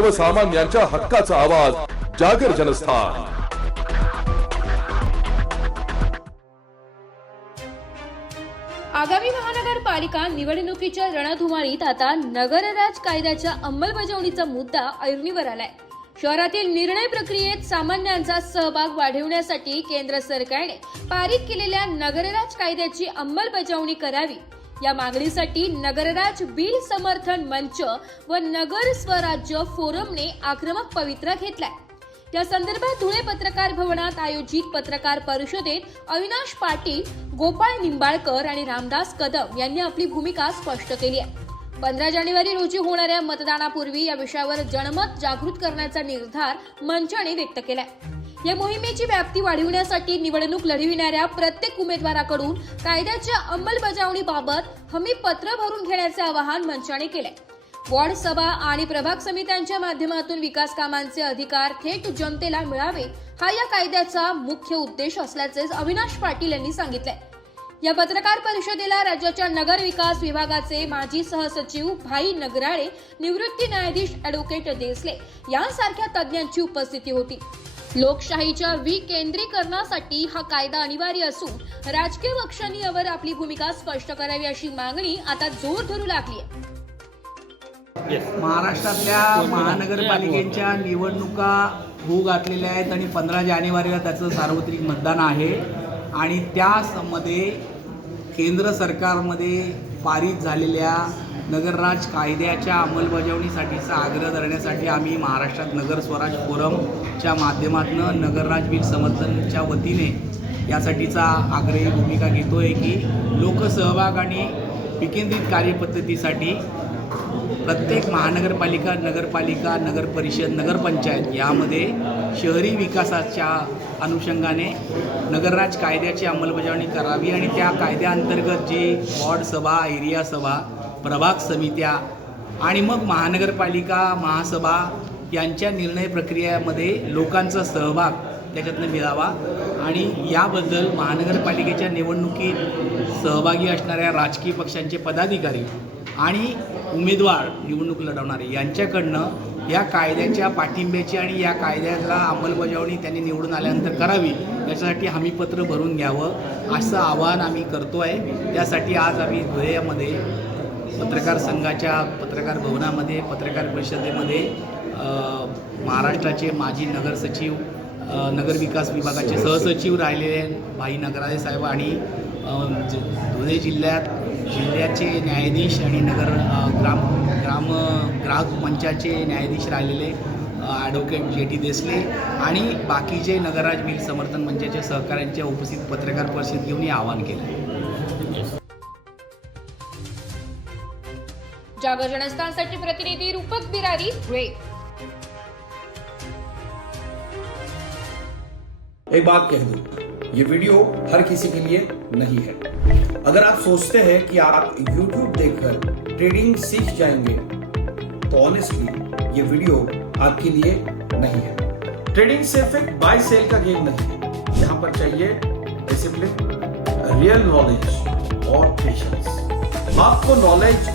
सर्वसामान्यांच्या हक्काचा आवाज जागर जनस्थान. आगामी महानगरपालिका निवडणुकीच्या रणधुमाळीत आता नगरराज कायद्याच्या अंमलबजावणीचा मुद्दा ऐरणीवर आलाय. शहरातील निर्णय प्रक्रियेत सामान्यांचा सहभाग वाढवण्यासाठी केंद्र सरकारने पारित केलेल्या नगरराज कायद्याची अंमलबजावणी करावी या मागणीसाठी नगरराज बिल समर्थन मंच व नगर स्वराज्य फोरमने आक्रमक पवित्रा घेतलाय. या संदर्भात धुळे पत्रकार भवनात आयोजित पत्रकार परिषदेत अविनाश पाटील गोपाळ निंबाळकर आणि रामदास कदम यांनी आपली भूमिका स्पष्ट केली आहे. पंधरा जानेवारी रोजी होणाऱ्या मतदानापूर्वी या विषयावर जनमत जागृत करण्याचा निर्धार मंचाने व्यक्त केलाय. या मोहिमेची व्याप्ती वाढविण्यासाठी निवडणूक लढविणाऱ्या प्रत्येक उमेदवाराकडून कायद्याच्या अंमलबजावणीबाबत हमी पत्र भरून घेण्याचे आवाहन मंचाने केले. वॉर्ड सभा आणि प्रभाग समित्यांच्या माध्यमातून विकास कामांचे अधिकार थेट जनतेला मिळावे हा या कायद्याचा मुख्य उद्देश असल्याचे अविनाश पाटील यांनी सांगितले. या पत्रकार परिषदेला राज्याच्या नगर विकास विभागाचे माजी सहसचिव भाई नगराळे निवृत्ती न्यायाधीश अॅडव्होकेट देसले यांसारख्या तज्ज्ञांची उपस्थिती होती. लोकशाहीच्या विकेंद्रीकरणासाठी हा कायदा अनिवार्य असून राजकीय पक्षांनी यावर आपली भूमिका स्पष्ट करावी अशी मागणी आता जोर धरू लागली आहे. महाराष्ट्रातल्या महानगरपालिकेच्या निवडणुका होऊ घातलेल्या आहेत आणि पंधरा जानेवारीला त्याचं सार्वत्रिक मतदान आहे. आणि त्यामध्ये केंद्र सरकारमध्ये पारित झालेल्या नगरराज कायद्याच्या अंमलबजावणीसाठीचा आग्रह धरण्यासाठी आम्ही महाराष्ट्रात नगर स्वराज फोरमच्या माध्यमातून नगरराज बिल समर्थनच्या वतीने यासाठीचा आग्रही भूमिका घेतो आहे की लोकसहभाग आणि विकेंद्रित कार्यपद्धतीसाठी प्रत्येक महानगरपालिका नगरपालिका नगरपरिषद नगरपंचायत यामध्ये शहरी विकासाच्या अनुषंगाने नगरराज कायद्याची अंमलबजावणी करावी आणि त्या कायद्याअंतर्गत जी वॉर्ड सभा एरिया सभा प्रभाग समित्या आणि मग महानगरपालिका महासभा यांच्या निर्णय प्रक्रियामध्ये लोकांचा सहभाग त्याच्यातनं मिळावा. आणि याबद्दल महानगरपालिकेच्या निवडणुकीत सहभागी असणाऱ्या राजकीय पक्षांचे पदाधिकारी आणि उमेदवार निवडणूक लढवणारे यांच्याकडनं या कायद्याच्या पाठिंब्याची आणि या कायद्याला अंमलबजावणी त्यांनी निवडून आल्यानंतर करावी याच्यासाठी हमीपत्र भरून घ्यावं असं आवाहन आम्ही करतो आहे त्यासाठी आज आम्ही धुळ्यामध्ये पत्रकार संघाच्या पत्रकार भवनामध्ये पत्रकार परिषदेमध्ये महाराष्ट्राचे माजी नगरसचिव अ, नगरविकास विभागाचे सहसचिव राहिलेले भाई नगराळे साहेब आणि धुळे जिल्ह्यात जिल्ह्याचे न्यायाधीश आणि नगर ग्राम ग्राम ग्राहक मंचाचे न्यायाधीश राहिलेले ॲडव्होकेट जे टी देसले आणि बाकीचे नगरराज बिल समर्थन मंचाच्या सहकाऱ्यांच्या उपस्थित पत्रकार परिषद घेऊन हे आवाहन केलं. जागर जनस्थानसाठी प्रतिनिधी रूपक बिरारी. धुळे एक बात कह दूँ ये वीडियो हर किसी के लिए नहीं है। अगर आप सोचते हैं कि आप YouTube देखकर ट्रेडिंग सीख जाएँगे तो ऑनेस्टली ये वीडियो आपके लिए नहीं है। ट्रेडिंग सिर्फ़ एक बाय सेल का गेम नहीं है। यहाँ पर चाहिए डिसिप्लिन रियल नॉलेज और पेशेंस आपको नॉलेज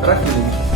para frente.